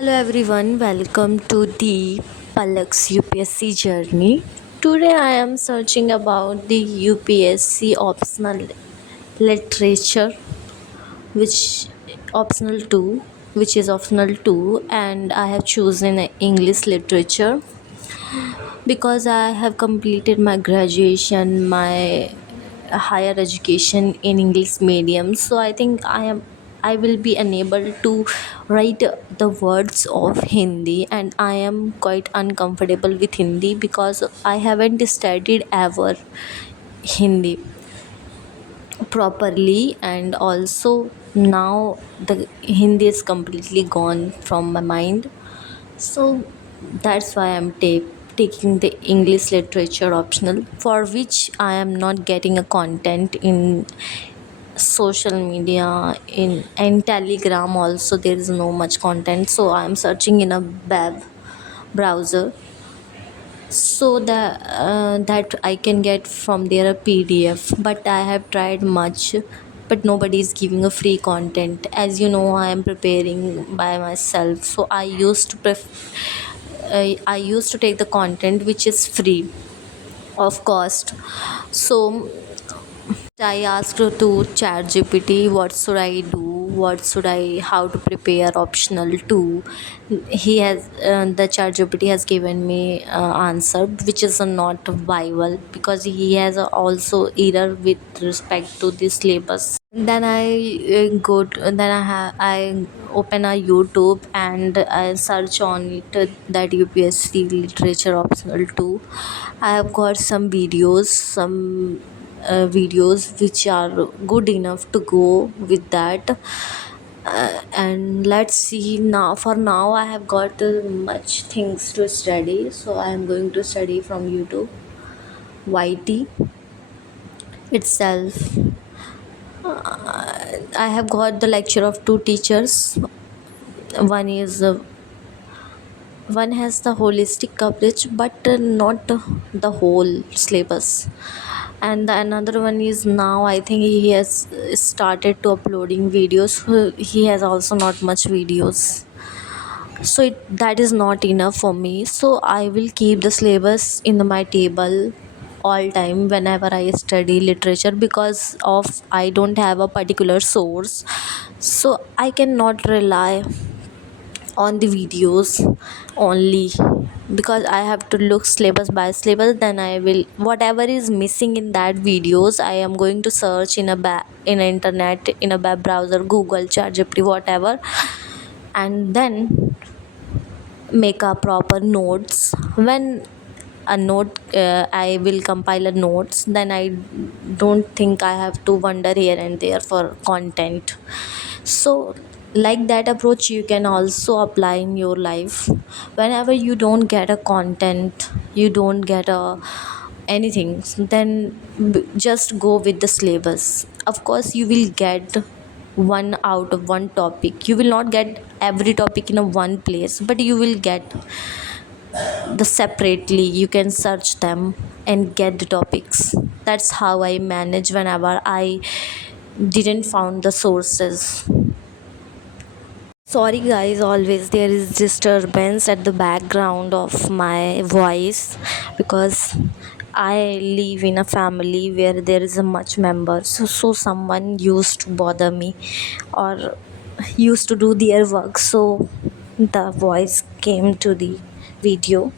Hello everyone, welcome to the Palak's UPSC journey. Today I am searching about the UPSC optional literature, which optional 2, which is optional 2, and I have chosen English literature because I have completed my graduation, my higher education in English medium. So I will be unable to write the words of Hindi, and I am quite uncomfortable with Hindi because I haven't studied ever Hindi properly, and also now the Hindi is completely gone from my mind. So that's why taking the English literature optional, for which I am not getting a content in social media in and Telegram. Also, there is no much content, so I am searching in a web browser so that I can get from there a PDF. But I have tried much, but nobody is giving a free content. As you know, I am preparing by myself, so I used to take the content which is free of cost. So I asked to ChatGPT what should I do, what should I, how to prepare optional two. The ChatGPT has given me answer which is not viable because he has also error with respect to the syllabus. Then I open a YouTube and I search on it that UPSC literature optional two. I have got some videos which are good enough to go with that. And let's see, now for now I have got much things to study, so I am going to study from YouTube YT itself. I have got the lecture of two teachers. One is one has the holistic coverage, but not the whole syllabus. And the another one is, now I think he has started to uploading videos. He has also not much videos, so that is not enough for me. So I will keep the syllabus in my table all time whenever I study literature, because of I don't have a particular source, so I cannot rely on the videos only, because I have to look syllabus by syllabus. Then I will, whatever is missing in that videos, I am going to search in a internet, in a web browser, Google, ChatGPT, whatever, and then make a proper notes. When a note I will compile a notes, then I don't think I have to wander here and there for content. So like that approach you can also apply in your life. Whenever you don't get a content, you don't get a anything, then just go with the syllabus. Of course you will get one out of one topic. You will not get every topic in a one place, but you will get the separately. You can search them and get the topics. That's how I manage whenever I didn't found the sources. Sorry guys, always there is disturbance at the background of my voice, because I live in a family where there is a much members, so someone used to bother me or used to do their work, so the voice came to the video.